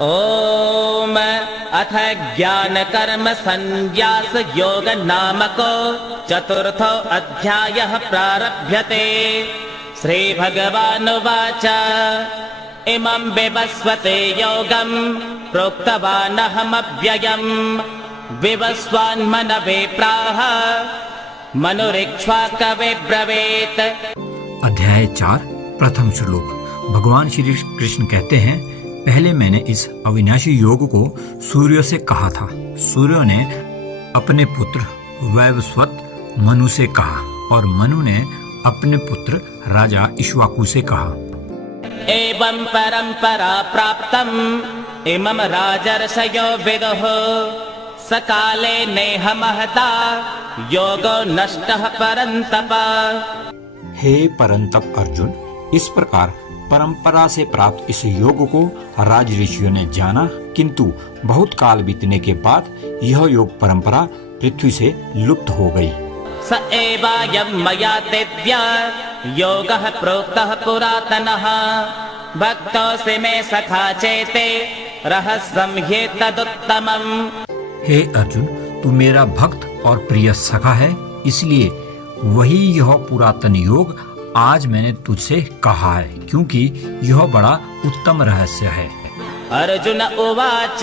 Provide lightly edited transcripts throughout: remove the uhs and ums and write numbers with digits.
ओम अथ ज्ञान कर्म संन्यास योग नामको चतुर्थो अध्यायः प्रारभ्यते। श्री भगवानुवाच इमं विवस्वते योगं प्रोक्तवानहमव्ययम् विवस्वान्मनवे प्राह मनुरिक्ष्वाकवे ब्रवीत्। अध्याय 4 प्रथम श्लोक। भगवान श्री कृष्ण कहते हैं, पहले मैंने इस अविनाशी योग को सूर्य से कहा था। सूर्य ने अपने पुत्र वैवस्वत मनु से कहा और मनु ने अपने पुत्र राजा इक्ष्वाकु से कहा। एवं परंपरा प्राप्तम् इमं राजर्षयो विदुः सकाले नेह महता योगो नष्टः परन्तप। हे परंतप अर्जुन, इस प्रकार परंपरा से प्राप्त इस योग को राज ऋषियों ने जाना, किंतु बहुत काल बीतने के बाद यह योग परंपरा पृथ्वी से लुप्त हो गई। स एवायं मया तेद्य योगः प्रोक्तः पुरातनः भक्तोऽसि मे सखा चेते रहस्यं ह्येतदुत्तमम्। हे अर्जुन, तू मेरा भक्त और प्रिय सखा है, इसलिए वही यह पुरातन योग आज मैंने तुझसे कहा है, क्योंकि यह बड़ा उत्तम रहस्य है। अर्जुन उवाच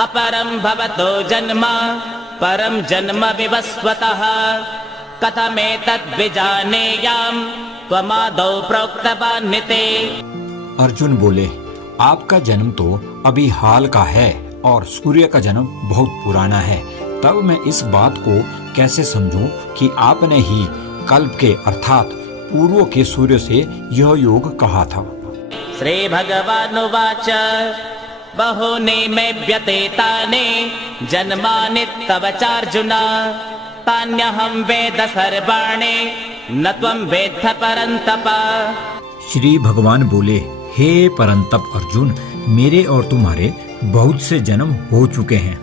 अपरं भवतो जन्म परं जन्म विवस्वतः कथमेतद् विजानेयाम् त्वमादौ प्रोक्तवानिते। अर्जुन बोले, आपका जन्म तो अभी हाल का है और सूर्य का जन्म बहुत पुराना है, तब मैं इस बात को कैसे समझूं कि आपने ही कल्प के अर्थात पूर्व के सूर्य से यह योग कहा था। श्री भगवानुवाच बहूनि मे व्यतीतानि जन्मानि तव चार्जुन तान्यहं वेद सर्वाणि न त्वं वेत्थ परन्तप। श्री भगवान बोले, हे परंतप अर्जुन, मेरे और तुम्हारे बहुत से जन्म हो चुके हैं,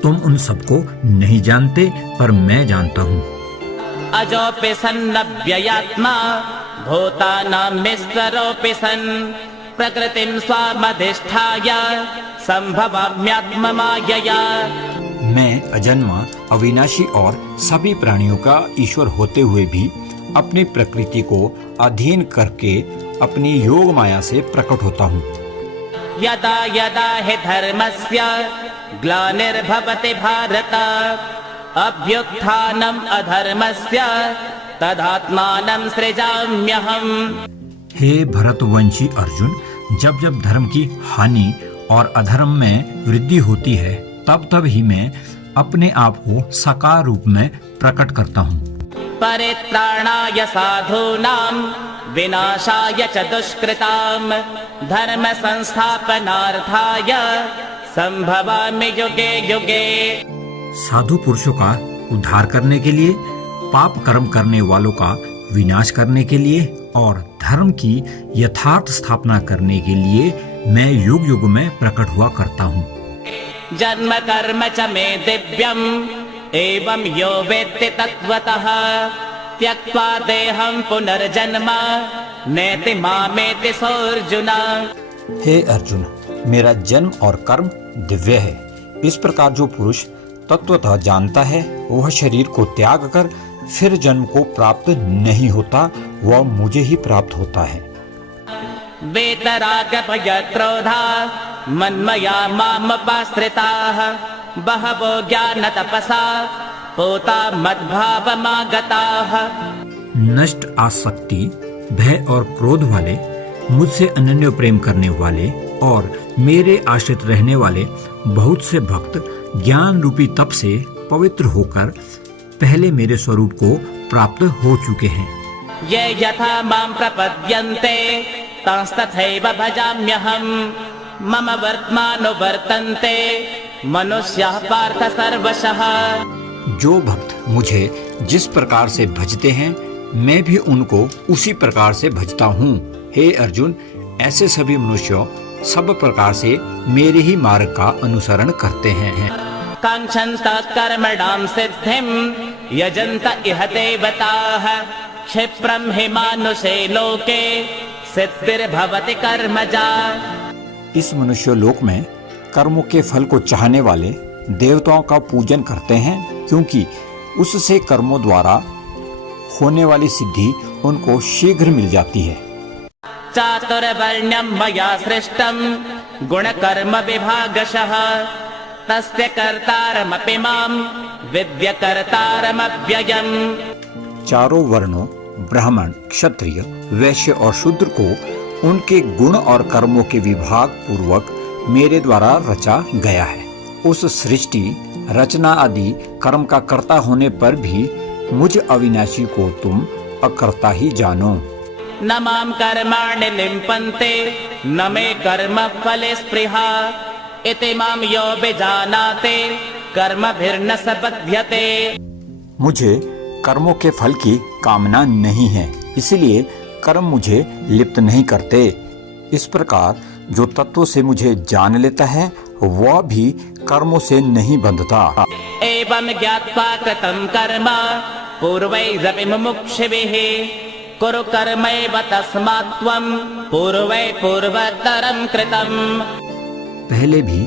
तुम उन सबको नहीं जानते पर मैं जानता हूँ। अजोऽपि सन्नव्ययात्मा भूतानामीश्वरोऽपि सन् प्रकृतिं स्वामधिष्ठाय सम्भवाम्यात्ममायया। मैं अजन्मा, अविनाशी और सभी प्राणियों का ईश्वर होते हुए भी अपनी प्रकृति को अधीन करके अपनी योग माया से प्रकट होता हूँ। यदा यदा हि धर्मस्य ग्लानिर्भवति भारत अभ्युत्थानम् अधर्मस्य तदात्मानं सृजाम्यहम्। हे भरतवंशी अर्जुन, जब जब धर्म की हानि और अधर्म में वृद्धि होती है, तब तब ही मैं अपने आप को साकार रूप में प्रकट करता हूँ। परित्राणाय साधूनां विनाशाय च दुष्कृतां धर्म संस्थापनार्थाय संभवामि युगे युगे। साधु पुरुषों का उद्धार करने के लिए, पाप कर्म करने वालों का विनाश करने के लिए और धर्म की यथार्थ स्थापना करने के लिए मैं युग युग में प्रकट हुआ करता हूँ। जन्म कर्म च मे दिव्यम् एवं यो वेत्ति तत्त्वतः त्यक्त्वा देहं पुनर्जन्म नेति मामेति सोऽर्जुन। हे अर्जुन, मेरा जन्म और कर्म दिव्य है। इस प्रकार जो पुरुष तत्वतः जानता है, वह शरीर को त्याग कर फिर जन्म को प्राप्त नहीं होता, वह मुझे ही प्राप्त होता है। वेतराग भयक्रोधा मन्मया मामुपाश्रिताः बहवो ज्ञान तपसा पूता मद्भावमागताः। नष्ट आसक्ति, भय और क्रोध वाले, मुझसे अनन्य प्रेम करने वाले और मेरे आश्रित रहने वाले बहुत से भक्त ज्ञान रूपी तप से पवित्र होकर पहले मेरे स्वरूप को प्राप्त हो चुके हैं। ये यथा मां प्रपद्यन्ते तंस्तथैव भजाम्यहम् मम वर्त्मानुवर्तन्ते मनुष्याः पार्थ सर्वशः। जो भक्त मुझे जिस प्रकार से भजते हैं, मैं भी उनको उसी प्रकार से भजता हूँ। हे अर्जुन, ऐसे सभी मनुष्य सब प्रकार से मेरे ही मार्ग का अनुसरण करते हैं। कांक्षन्त कर्मणां सिद्धिं यजन्त इह देवताः क्षिप्रं हि मानुषे लोके सिद्धिर्भवति कर्मजा। इस मनुष्य लोक में कर्मों के फल को चाहने वाले देवताओं का पूजन करते हैं, क्योंकि उससे कर्मों द्वारा होने वाली सिद्धि उनको शीघ्र मिल जाती है। चातुर्वर्ण्यं मया सृष्टं गुणकर्म विभागशः तस्य कर्तारमपि मां विद्य कर्तारमव्ययम्। चारों वर्णों ब्राह्मण, क्षत्रिय, वैश्य और शूद्र को उनके गुण और कर्मों के विभाग पूर्वक मेरे द्वारा रचा गया है। उस सृष्टि, रचना आदि कर्म का कर्ता होने पर भी मुझ अविनाशी को तुम अकर्ता ही जानो। न मां कर्माणि लिम्पन्ते न मे कर्म फले स्पृहा इति मां यो विजानाते कर्मभिर्न स बध्यते। मुझे कर्मों के फल की कामना नहीं है, इसलिए कर्म मुझे लिप्त नहीं करते। इस प्रकार जो तत्व से मुझे जान लेता है वह भी कर्मों से नहीं बंधता। एवं ज्ञात्वा कृतं कर्म पूर्वैरपि मुमुक्षुभिः कुरु कर्मैव तस्मात् त्वं पूर्वै पूर्वतरं कृतम्। पहले भी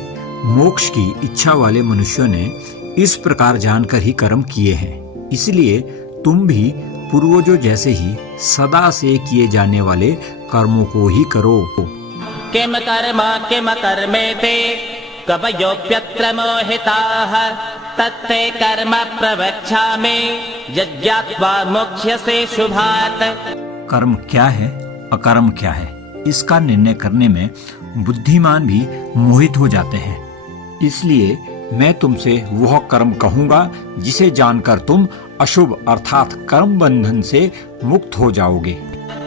मोक्ष की इच्छा वाले मनुष्यों ने इस प्रकार जानकर ही कर्म किए हैं, इसलिए तुम भी पूर्वजों जैसे ही सदा से किए जाने वाले कर्मों को ही करो। किम कर्म किम कर्मेते कवयोऽप्यत्र मोहिताः तत्ते कर्म प्रवक्ष्यामि यज्ञात्वा मोक्ष्यसे शुभात्। कर्म क्या है, अकर्म क्या है, इसका निर्णय करने में बुद्धिमान भी मोहित हो जाते हैं। इसलिए मैं तुमसे वह कर्म कहूँगा जिसे जानकर तुम अशुभ अर्थात कर्म बंधन से मुक्त हो जाओगे।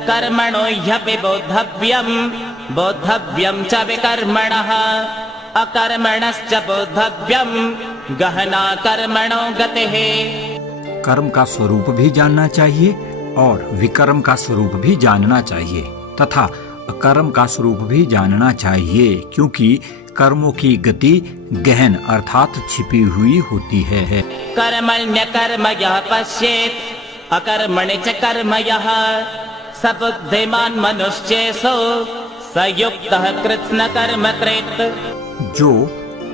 कर्मणो ह्यपि बोद्धव्यं बोद्धव्यं च विकर्मणः अकर्मणश्च बोद्धव्यं गहना कर्मणो गतिः। कर्म का स्वरूप भी जानना चाहिए और विकर्म का स्वरूप भी जानना चाहिए तथा अकर्म का स्वरूप भी जानना चाहिए, क्योंकि कर्मों की गति गहन अर्थात छिपी हुई होती है। कर्मण्य कर्म यः पश्येत् अकर्मणि च कर्म यः स बुद्धिमान् मनुष्येषु स युक्तः कृत्स्न कर्म कृत्। जो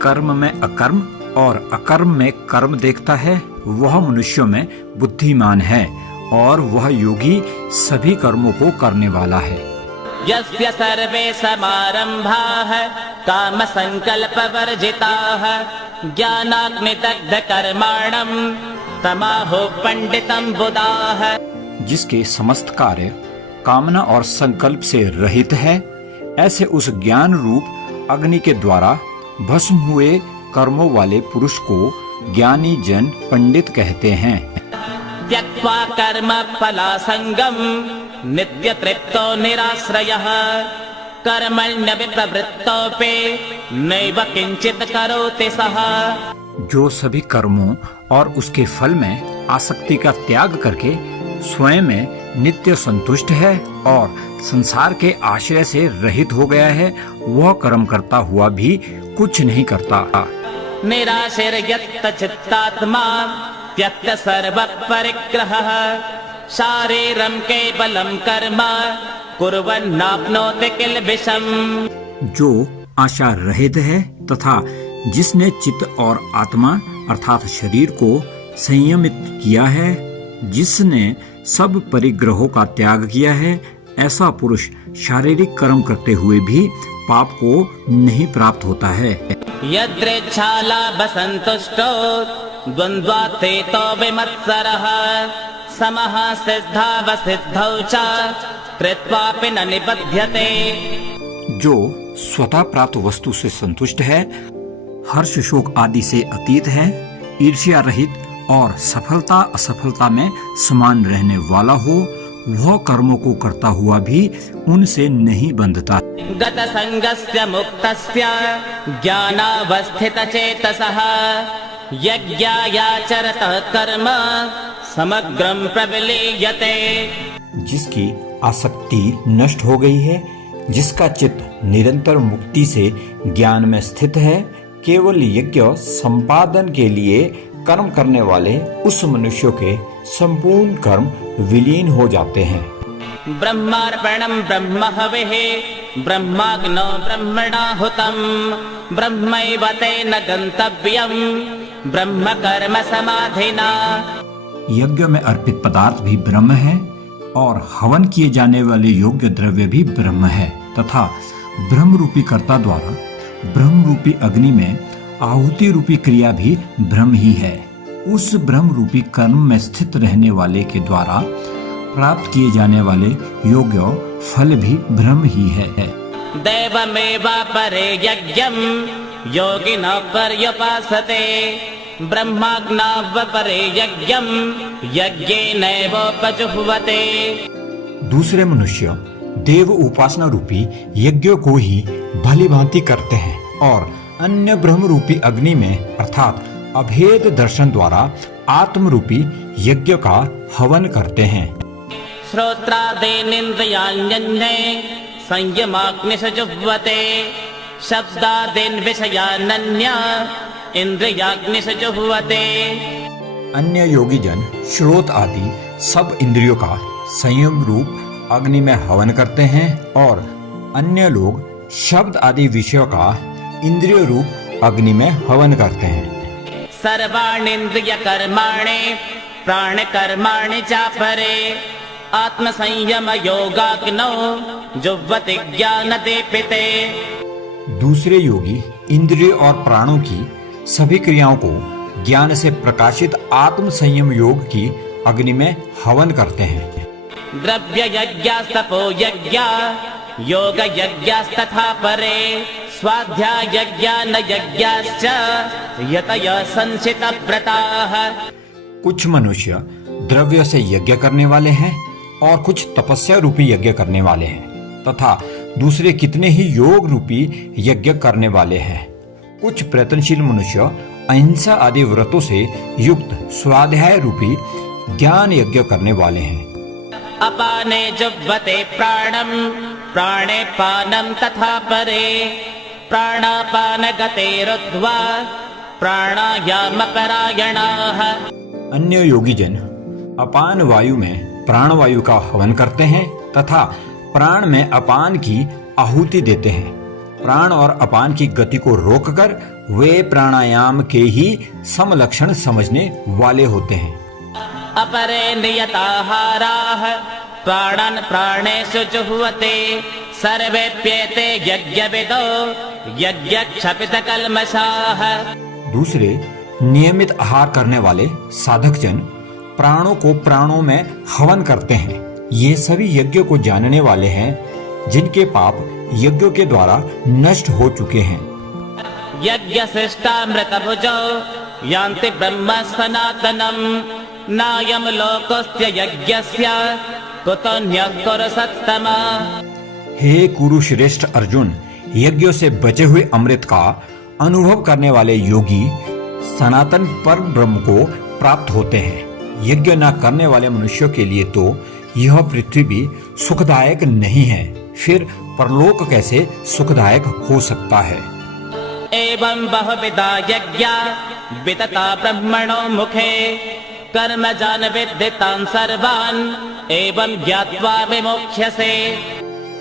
कर्म में अकर्म और अकर्म में कर्म देखता है वह मनुष्यों में बुद्धिमान है और वह योगी सभी कर्मों को करने वाला है। यस्य सर्वे समारंभाः काम संकल्प वर्जिताः ज्ञानाग्निदग्ध कर्माणं तमाहो पंडितं बुधाः। जिसके समस्त कार्य कामना और संकल्प से रहित है, ऐसे उस ज्ञान रूप अग्नि के द्वारा भस्म हुए कर्मों वाले पुरुष को ज्ञानी जन पंडित कहते हैं। त्यक्त्वा कर्म फलासंगम नित्य तृप्तो निराश्रयः कर्मण्यभिप्रवृत्तोऽपि नैव किंचित करोति सः। जो सभी कर्मों और उसके फल में आसक्ति का त्याग करके स्वयं में नित्य संतुष्ट है और संसार के आश्रय से रहित हो गया है, वह कर्म करता हुआ भी कुछ नहीं करता। निराशीर्यत चित्तात्मा त्यक्त सर्व परिग्रहः शारीरं केवलं कर्म कुर्वन्नाप्नोति किल्बिषम्। जो आशा रहित है तथा जिसने चित्त और आत्मा अर्थात शरीर को संयमित किया है, जिसने सब परिग्रहों का त्याग किया है, ऐसा पुरुष शारीरिक कर्म करते हुए भी पाप को नहीं प्राप्त होता है। यद्रेच्छालाभसन्तुष्टो द्वन्द्वातीतो विमत्सरः समः सिद्धावसिद्धौ च कृत्वापि न निबध्यते। जो स्वतः प्राप्त वस्तु से संतुष्ट है, हर्ष शोक आदि से अतीत है, ईर्ष्या रहित और सफलता असफलता में समान रहने वाला हो, वह कर्मों को करता हुआ भी उनसे नहीं बंधता। गत संगस्य मुक्तस्य ज्ञानावस्थित चेतसः यज्ञायाचरतः कर्म समग्रं प्रविलीयते। जिसकी आसक्ति नष्ट हो गई है, जिसका चित्त निरंतर मुक्ति से ज्ञान में स्थित है, केवल यज्ञ संपादन के लिए कर्म करने वाले उस मनुष्य के संपूर्ण कर्म विलीन हो जाते हैं। ब्रह्मार्पणं ब्रह्म हविः ब्रह्माग्नो ब्रह्मणाहुतं ब्रह्मैव तेन गन्तव्यं ब्रह्म कर्म समाधिना। यज्ञ में अर्पित पदार्थ भी ब्रह्म है और हवन किए जाने वाले योग्य द्रव्य भी ब्रह्म है तथा ब्रह्म रूपी कर्ता द्वारा ब्रह्म रूपी अग्नि में आहुति रूपी क्रिया भी ब्रह्म ही है। उस ब्रह्म रूपी कर्म में स्थित रहने वाले के द्वारा प्राप्त किए जाने वाले योग्य फल भी ब्रह्म ही है। दैवमेवापरे यज्ञं योगिनः पर्युपासते ब्रह्माग्नावपरे यज्ञं यज्ञेनैवोपजुह्वते। दूसरे मनुष्य देव उपासना रूपी यज्ञ को ही भली भांति करते हैं और अन्य ब्रह्म रूपी अग्नि में अर्थात अभेद दर्शन द्वारा आत्म रूपी यज्ञ का हवन करते हैं। श्रोत्रादीनिन्द्रियाण्यन्ये संयमाग्निषजुह्वते शब्दादीन् विषयानन्या इंद्रियाग्निषजुह्वते। अन्य योगी जन श्रोत आदि सब इंद्रियों का संयम रूप अग्नि में हवन करते हैं और अन्य लोग शब्द आदि विषयों का इंद्रिय रूप अग्नि में हवन करते हैं। सर्वाणीन्द्रिय कर्माणि प्राण कर्माणि चापरे आत्मसंयम योगाग्नौ जुह्वति ज्ञान दीपिते। दूसरे योगी इंद्रिय और प्राणों की सभी क्रियाओं को ज्ञान से प्रकाशित आत्म संयम योग की अग्नि में हवन करते हैं। द्रव्य यज्ञास्तपो यज्ञा योग यज्ञास्तथा परे स्वाध्याय यज्ञान यज्ञाश्च यतयः संचित व्रताः। कुछ मनुष्य द्रव्य से यज्ञ करने वाले हैं और कुछ तपस्या रूपी यज्ञ करने वाले हैं तथा दूसरे कितने ही योग रूपी यज्ञ करने वाले हैं। कुछ प्रयत्नशील मनुष्य अहिंसा आदि व्रतों से युक्त स्वाध्याय रूपी ज्ञान यज्ञ करने वाले हैं। अपाने जुह्वते प्राणं प्राणे पानं तथा परे प्राणापान गतेरुद्ध्वा प्राणायामपरायणाः। अन्य योगी जन अपान वायु में प्राण वायु का हवन करते हैं तथा प्राण में अपान की आहुति देते हैं। प्राण और अपान की गति को रोककर वे प्राणायाम के ही समलक्षण समझने वाले होते हैं। अपरे नियताहाराः प्राणान् प्राणेषु जुह्वते सर्वेप्येते यज्ञविदो यज्ञक्षपितकल्मषाः। दूसरे नियमित आहार करने वाले साधक जन प्राणों को प्राणों में हवन करते हैं। ये सभी यज्ञ को जानने वाले हैं जिनके पाप यज्ञ के द्वारा नष्ट हो चुके हैं। यज्ञशिष्टामृतभुजो यान्ति ब्रह्म सनातनम् नायं लोकोऽस्त्य यज्ञस्य कुतोऽन्यः कुरु सत्तमा। हे कुरुश्रेष्ठ अर्जुन, यज्ञों से बचे हुए अमृत का अनुभव करने वाले योगी सनातन परम ब्रह्म को प्राप्त होते हैं। यज्ञ न करने वाले मनुष्यों के लिए तो यह पृथ्वी भी सुखदायक नहीं है, फिर परलोक कैसे सुखदायक हो सकता है। एवं बहुविधा यज्ञा वितता ब्रह्मणो मुखे कर्म जान विद्धितान् सर्वान् एवं ज्ञात्वा विमोक्ष्यसे।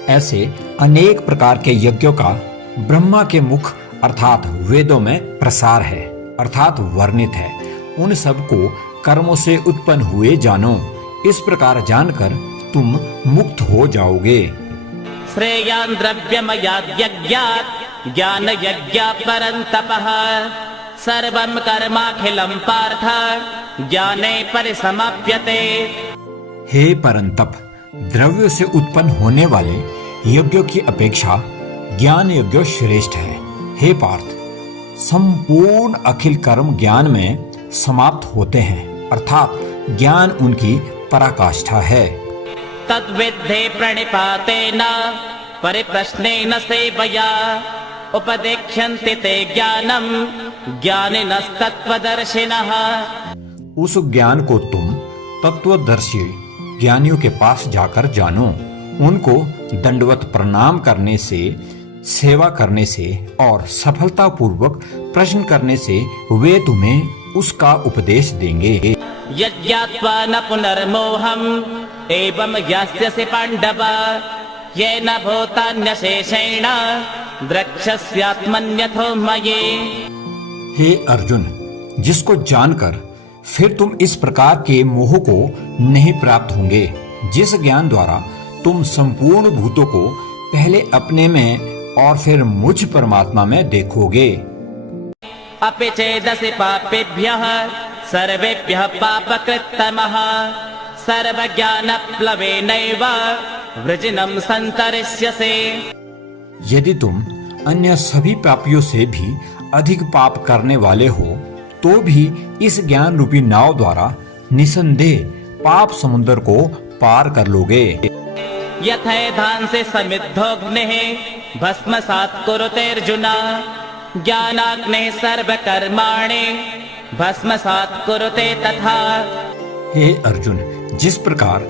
ऐसे अनेक प्रकार के यज्ञों का ब्रह्मा के मुख अर्थात वेदों में प्रसार है अर्थात वर्णित है। उन सब को कर्मों से उत्पन्न हुए जानो, इस प्रकार जानकर तुम मुक्त हो जाओगे। श्रेयान् द्रव्यमयाद् यज्ञात् ज्ञान यज्ञात् परन्तपः सर्वं कर्माखिलं पार्थ ज्ञाने परिसमाप्यते। हे परंतप, द्रव्य से उत्पन्न होने वाले यज्ञों की अपेक्षा ज्ञान यज्ञ श्रेष्ठ है। हे पार्थ, संपूर्ण अखिल कर्म ज्ञान में समाप्त होते हैं अर्थात ज्ञान उनकी पराकाष्ठा है। तद्विद्धि प्रणिपातेन परिप्रश्नेन सेवया उपदेक्ष्यन्ति ते ज्ञानम् ज्ञानिनस्तत्त्वदर्शिनः। उस ज्ञान को तुम तत्वदर्शी ज्ञानियों के पास जाकर जानो। उनको दंडवत प्रणाम करने से, सेवा करने से और सफलता पूर्वक प्रश्न करने से वे तुम्हें उसका उपदेश देंगे। यज्ञात्वा न पुनर्मोहम् एवं यास्यसि पाण्डव येन भूतान्यशेषेण द्रक्ष्यस्यात्मन्यथो मयि। हे अर्जुन, जिसको जानकर फिर तुम इस प्रकार के मोह को नहीं प्राप्त होंगे, जिस ज्ञान द्वारा तुम संपूर्ण भूतों को पहले अपने में और फिर मुझ परमात्मा में देखोगे। अपि चेदसि पापेभ्यः सर्वेभ्यः पापकृत्तमः सर्वज्ञानप्लवेनैव वृजिनं सन्तरिष्यसे। यदि तुम अन्य सभी पापियों से भी अधिक पाप करने वाले हो तो भी इस ज्ञान रूपी नाव द्वारा निसंदेह पाप समुद्र को पार कर लोगे। यथैधांसि समिद्धोऽग्निः भस्मसात् कुरुतेऽर्जुन ज्ञानाग्निः सर्वकर्माणि भस्मसात् कुरुते तथा। हे अर्जुन, जिस प्रकार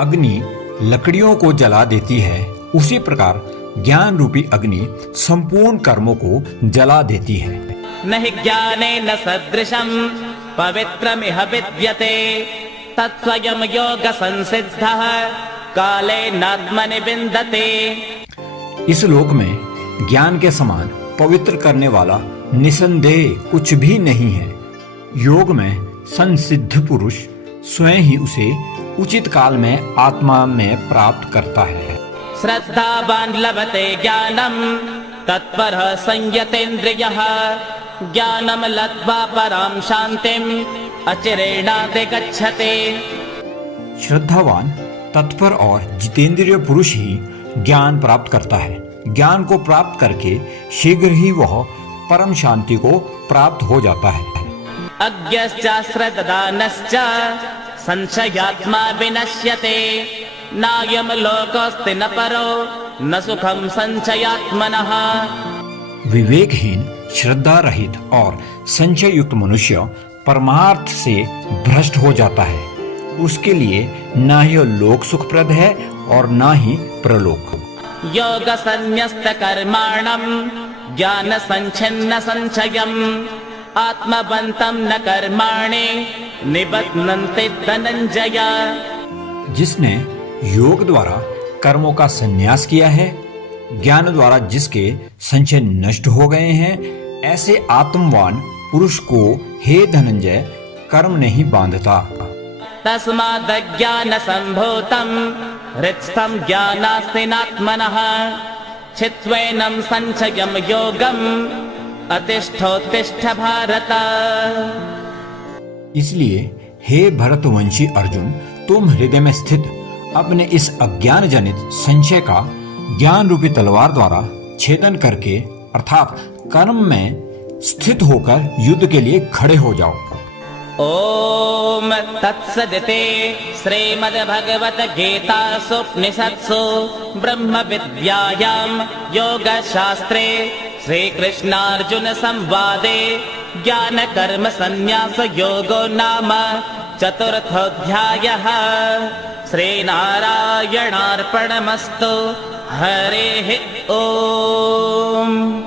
अग्नि लकड़ियों को जला देती है, उसी प्रकार ज्ञान रूपी अग्नि संपूर्ण कर्मों को जला देती है। न हि ज्ञानेन सदृशं पवित्रमिह विद्यते तत्स्वयं योगसंसिद्धः कालेनात्मनि विन्दते। इस लोक में ज्ञान के समान पवित्र करने वाला निसंदेह कुछ भी नहीं है। योग में संसिद्ध पुरुष स्वयं ही उसे उचित काल में आत्मा में प्राप्त करता है। श्रद्धावान् लभते ज्ञानं तत्परः संयतेन्द्रियः ज्ञानं लब्ध्वा परां शान्तिम् अचिरेणाधिगच्छते। श्रद्धावान, तत्पर और जितेंद्रिय पुरुष ही ज्ञान प्राप्त करता है। ज्ञान को प्राप्त करके शीघ्र ही वह परम शांति को प्राप्त हो जाता है। अज्ञश्च श्रद्धानश्च संशयात्मा विनश्यते नायं लोकोऽस्ति न परो न सुखं संशयात्मनः। विवेकहीन, श्रद्धा रहित और संशय युक्त मनुष्य परमार्थ से भ्रष्ट हो जाता है। उसके लिए न ही लोक सुखप्रद है और न ही प्रलोक। योग संन्यस्त कर्माणं ज्ञान संच्छिन्न संशयम् आत्मवन्तं न कर्माणि निबध्नन्ति धनंजय। जिसने योग द्वारा कर्मों का संन्यास किया है, ज्ञान द्वारा जिसके संशय नष्ट हो गए हैं, ऐसे आत्मवान पुरुष को हे धनंजय कर्म नहीं बांधता। तस्मादज्ञान संभूतं हृत्स्थं ज्ञानास्तेनात्मनः छित्त्वैनं संशयं योगम् अतिष्ठोत्तिष्ठ भारत। इसलिए हे भरतवंशी अर्जुन, तुम हृदय में स्थित अपने इस अज्ञान जनित संशय का ज्ञान रूपी तलवार द्वारा छेदन करके अर्थात कर्म में स्थित होकर युद्ध के लिए खड़े हो जाओ। ओम तत्सदिति श्रीमद्भगवद्गीतासु उपनिषत्सु ब्रह्म विद्यायां योगशास्त्रे श्रीकृष्णार्जुन संवादे ज्ञान कर्म संन्यास योगो नाम चतुर्थोऽध्यायः। श्रीनारायणार्पणमस्तु। हरिः ओम्।